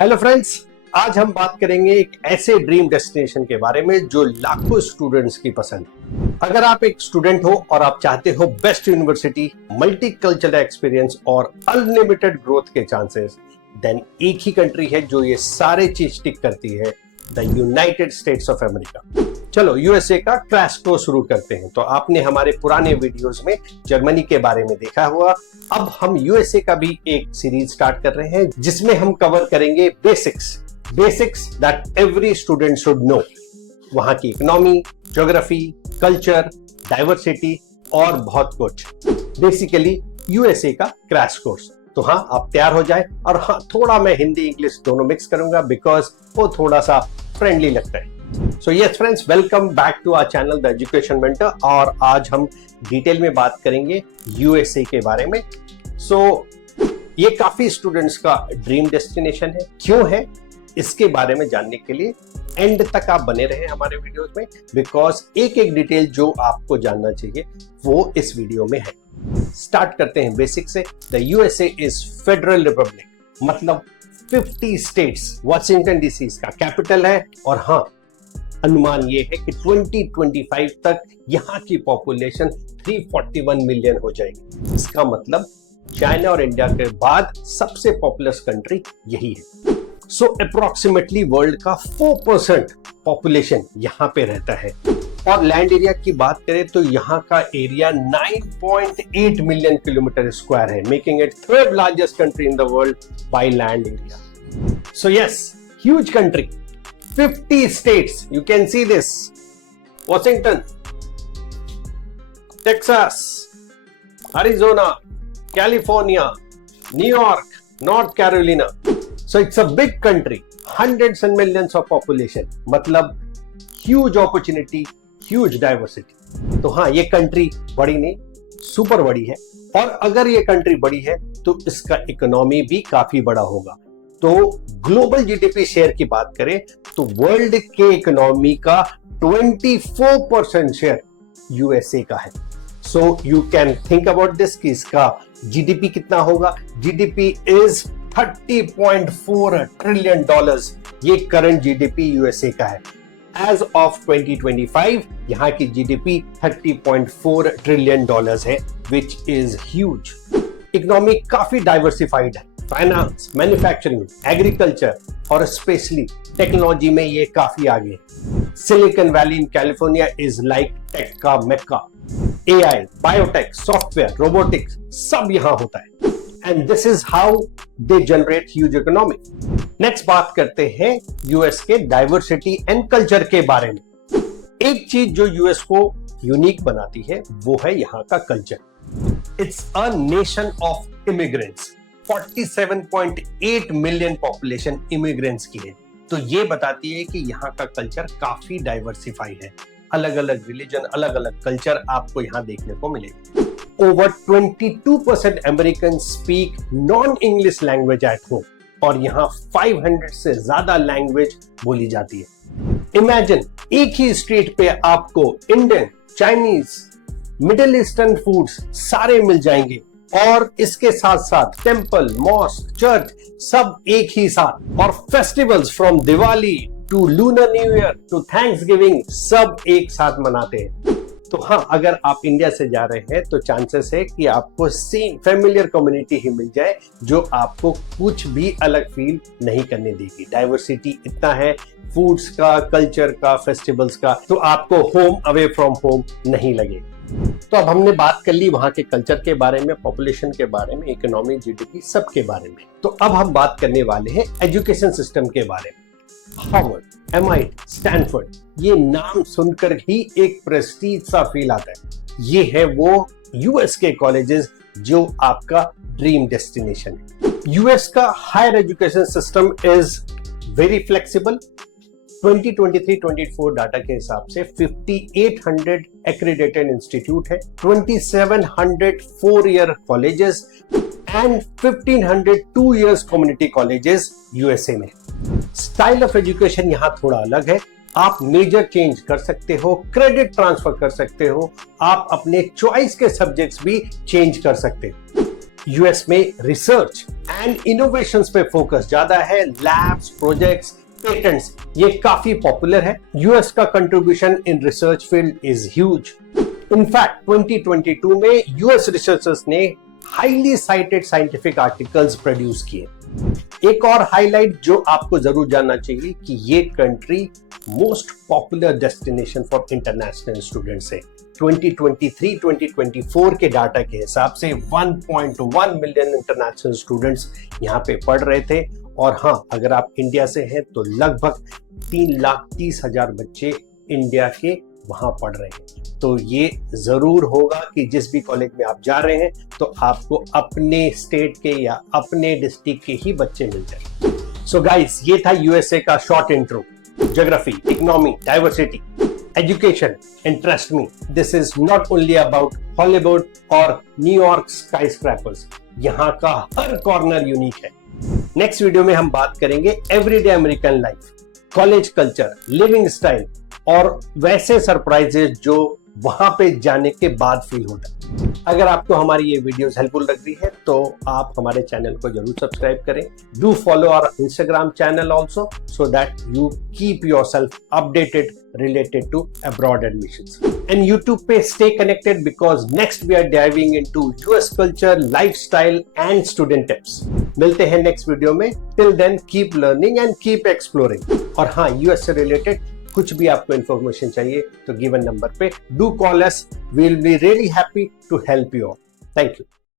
Hello friends, आज हम बात करेंगे एक ऐसे ड्रीम डेस्टिनेशन के बारे में जो लाखों स्टूडेंट्स की पसंद है। अगर आप एक स्टूडेंट हो और आप चाहते हो best university, multi cultural experience और अनलिमिटेड ग्रोथ के चांसेस, देन एक ही कंट्री है जो ये सारे चीज टिक करती है, the United states of America. चलो यूएसए का क्रैश कोर्स शुरू करते हैं। तो आपने हमारे पुराने वीडियोस में जर्मनी के बारे में देखा हुआ, अब हम यूएसए का भी एक सीरीज स्टार्ट कर रहे हैं जिसमें हम कवर करेंगे basics that every student should know. वहां की इकोनॉमी, ज्योग्राफी, कल्चर, डाइवर्सिटी और बहुत कुछ, बेसिकली यूएसए का क्रैश कोर्स। तो हाँ, आप तैयार हो जाए। और हाँ, थोड़ा मैं हिंदी इंग्लिश दोनों मिक्स करूंगा बिकॉज वो थोड़ा सा फ्रेंडली लगता है। So yes friends, welcome back to our channel the education mentor. और आज हम डिटेल में बात करेंगे यूएसए के बारे में। ये काफी स्टूडेंट्स का ड्रीम डेस्टिनेशन है। क्यों है, इसके बारे में जानने के लिए एंड तक आप बने रहे हमारे वीडियोस में, बिकॉज एक एक डिटेल जो आपको जानना चाहिए वो इस वीडियो में है। स्टार्ट करते हैं बेसिक से। The USA is federal Republic, मतलब 50 स्टेट्स। वॉशिंगटन डीसी इसका कैपिटल है। और हाँ, अनुमान ये है कि 2025 तक यहाँ की पॉपुलेशन 341 मिलियन हो जाएगी। इसका मतलब चाइना और इंडिया के बाद सबसे पॉपुलस कंट्री यही है। सो अप्रोक्सीमेटली वर्ल्ड का 4% पॉपुलेशन यहाँ पे रहता है। और लैंड एरिया की बात करें तो यहाँ का एरिया 9.8 मिलियन किलोमीटर स्क्वायर है, making it third largest country in the world by land area. So yes, huge country, 50 states. You can see this. Washington, Texas, Arizona, California, New York, North Carolina. So it's a big country. Hundreds and millions of population. मतलब huge opportunity, huge diversity. तो हाँ, ये country बड़ी नहीं, super बड़ी है। और अगर ये कंट्री बड़ी है तो इसका इकोनॉमी भी काफी बड़ा होगा। तो ग्लोबल जीडीपी शेयर की बात करें तो वर्ल्ड के इकोनॉमी का 24% शेयर यूएसए का है। So you can think about this कि इसका जीडीपी कितना होगा। GDP is $30.4 trillion. ये करंट जीडीपी यूएसए का है। एज ऑफ 2025 यहाँ की जीडीपी $30.4 ट्रिलियन है, विच इज ह्यूज। इकोनॉमी काफी डाइवर्सिफाइड है। फाइनेंस, मैन्युफैक्चरिंग, एग्रीकल्चर और स्पेशली टेक्नोलॉजी में ये काफी आगे है। Silicon Valley in California is like tech का Mecca. AI, biotech, software, robotics सब यहां होता है। And this is how they generate huge economy. Next बात करते हैं यूएस के डाइवर्सिटी एंड कल्चर के बारे में। एक चीज जो यूएस को यूनिक बनाती है वो है यहाँ का culture. It's a nation of immigrants. 47.8 million population immigrants की है। तो ये बताती है कि यहाँ का कल्चर काफी डाइवर्सिफाइड है। अलग अलग रिलीजन, अलग अलग कल्चर आपको यहाँ देखने को मिलेगा। Over 22% American speak non English language at home. और यहाँ 500 से ज्यादा लैंग्वेज बोली जाती है। इमेजिन, एक ही स्ट्रीट पे आपको Indian, Chinese, middle eastern foods सारे मिल जाएंगे। और इसके साथ साथ टेम्पल, मॉस्क, चर्च सब एक ही साथ। और festivals from Diwali to Lunar New Year to Thanksgiving सब एक साथ मनाते हैं। तो हाँ, अगर आप इंडिया से जा रहे हैं तो चांसेस है कि आपको सेम फेमिलियर कम्युनिटी ही मिल जाए जो आपको कुछ भी अलग फील नहीं करने देगी। डाइवर्सिटी इतना है, फूड्स का, कल्चर का, फेस्टिवल्स का, तो आपको होम अवे फ्रॉम होम नहीं लगेगा। तो अब हमने बात कर ली वहां के कल्चर के बारे में, पॉपुलेशन के बारे में, इकोनॉमी, जीडीपी सब के बारे में। तो अब हम बात करने वाले हैं एजुकेशन सिस्टम के बारे में। हार्वर्ड, एमआईटी, स्टैनफोर्ड, ये नाम सुनकर ही एक प्रेस्टीज सा फील आता है। ये है वो यूएस के कॉलेजेस जो आपका ड्रीम डेस्टिनेशन है। यूएस का higher education system is very flexible. 2023-24 data के हिसाब से 5800 एक्रेडिटेड इंस्टीट्यूट है, 2700 4-year colleges and 1500 2 years community colleges USA में। स्टाइल ऑफ एजुकेशन यहाँ थोड़ा अलग है। आप मेजर चेंज कर सकते हो, क्रेडिट ट्रांसफर कर सकते हो, आप अपने चॉइस के सब्जेक्ट्स भी चेंज कर सकते हो। यूएस में रिसर्च एंड इनोवेशंस पे फोकस ज्यादा है, लैब्स, प्रोजेक्ट्स, पेटेंट्स ये काफी पॉपुलर है। यूएस का contribution in research field is huge. In fact 2022 में यूएस रिसर्चर्स ने highly cited scientific articles produce किए। एक और हाईलाइट जो आपको जरूर जानना चाहिए कि ये country most popular destination for international students है। 2023-2024 के डाटा के हिसाब से 1.1 मिलियन इंटरनेशनल स्टूडेंट्स यहाँ पे पढ़ रहे थे। और हाँ, अगर आप इंडिया से हैं तो लगभग 3,30,000 बच्चे इंडिया के वहां पढ़ रहे हैं। तो ये जरूर होगा कि जिस भी कॉलेज में आप जा रहे हैं तो आपको अपने स्टेट के या अपने डिस्ट्रिक्ट के ही बच्चे मिल जाए। सो गाइस, ये था यूएसए का short intro. Geography, economy, diversity, education, and trust me, this is not only about Hollywood और न्यूयॉर्क स्काईस्क्रैपर्स। यहाँ का हर कॉर्नर यूनिक है। नेक्स्ट वीडियो में हम बात करेंगे everyday American life, college culture, living style और वैसे सरप्राइजेस जो वहां पे जाने के बाद फील होता है। अगर आपको हमारी ये वीडियोस हेल्पफुल लग रही है तो आप हमारे चैनल को जरूर सब्सक्राइब करें। Do follow our Instagram channel also so that you keep yourself updated related to abroad admissions. And YouTube पे stay connected because next we are diving into US culture, lifestyle and student tips. मिलते हैं next video में। Till then keep learning and keep exploring. और हाँ, US से related कुछ भी आपको इन्फॉर्मेशन चाहिए तो गिवन नंबर पे do call us. We'll be really happy to help you all. Thank you.